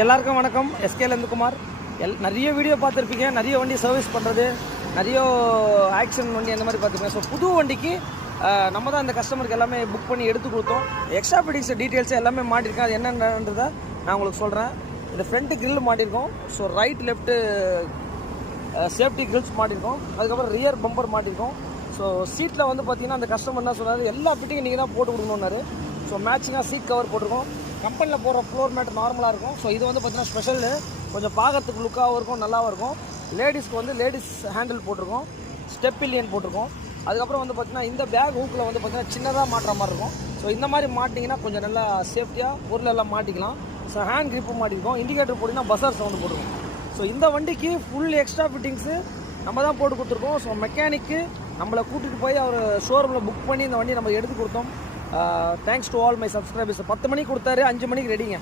எல்லாருக்கும் வணக்கம். எஸ்கேலேருந்து குமார். நிறைய வீடியோ பார்த்துருப்பீங்க, நிறைய வண்டி சர்வீஸ் பண்ணுறது, நிறைய ஆக்ஷன் வண்டி அந்த மாதிரி பார்த்துருப்பீங்க. ஸோ புது வண்டிக்கு நம்ம தான் இந்த கஸ்டமருக்கு எல்லாமே புக் பண்ணி எடுத்து கொடுத்தோம். எக்ஸ்ட்ரா ஃபிட்டிங்ஸ் டீட்டெயில்ஸ் எல்லாமே மாட்டிருக்கேன். அது என்னன்றதை நான் உங்களுக்கு சொல்கிறேன். இந்த ஃப்ரண்ட்டு கிரில் மாட்டிருக்கோம். So right left safety grills மாட்டிருக்கோம். அதுக்கப்புறம் ரியர் பம்பர் மாட்டிருக்கோம். ஸோ சீட்டில் வந்து பார்த்தீங்கன்னா அந்த கஸ்டமர் என்ன சொன்னார், எல்லா ஃபிட்டிங்கும் நீங்கள் தான் போட்டு கொடுக்கணுன்னாரு. ஸோ மேட்சிங்காக சீட் கவர் போட்டிருக்கோம். கம்பெனியில் போடுற ஃப்ளோர் மேட் நார்மலாக இருக்கும். ஸோ இது வந்து பார்த்தீங்கன்னா ஸ்பெஷல், கொஞ்சம் பார்க்கறதுக்கு லுக்காகவும் இருக்கும், நல்லாவும் இருக்கும். லேடிஸ்க்கு வந்து லேடிஸ் ஹேண்டில் போட்டிருக்கோம், ஸ்டெப் பில்லியன் போட்டிருக்கோம். அதுக்கப்புறம் வந்து பார்த்தீங்கன்னா இந்த பேக் ஹூக்கில் வந்து பார்த்தீங்கன்னா சின்னதாக மாட்டுற மாதிரி இருக்கும். ஸோ இந்த மாதிரி மாட்டிங்கன்னா கொஞ்சம் நல்லா சேஃப்டியாக பொருள் எல்லாம் மாட்டிக்கலாம். ஸோ ஹேண்ட் கிரிப்பு மாட்டிருக்கோம். இண்டிகேட்டர் போட்டிங்கன்னா பஸர் சவுண்டு போட்டிருக்கோம். ஸோ இந்த வண்டிக்கு ஃபுல் எக்ஸ்ட்ரா ஃபிட்டிங்ஸு நம்ம தான் போட்டு கொடுத்துருக்கோம். ஸோ மெக்கானிக்கு நம்மளை கூட்டிகிட்டு போய் அவர் ஷோரூமில் புக் பண்ணி இந்த வண்டி நம்ம எடுத்து கொடுத்தோம். Thanks to all my subscribers. 10 மணிக்கு கொடுத்தாரு, 5 மணிக்கு ரெடிங்க.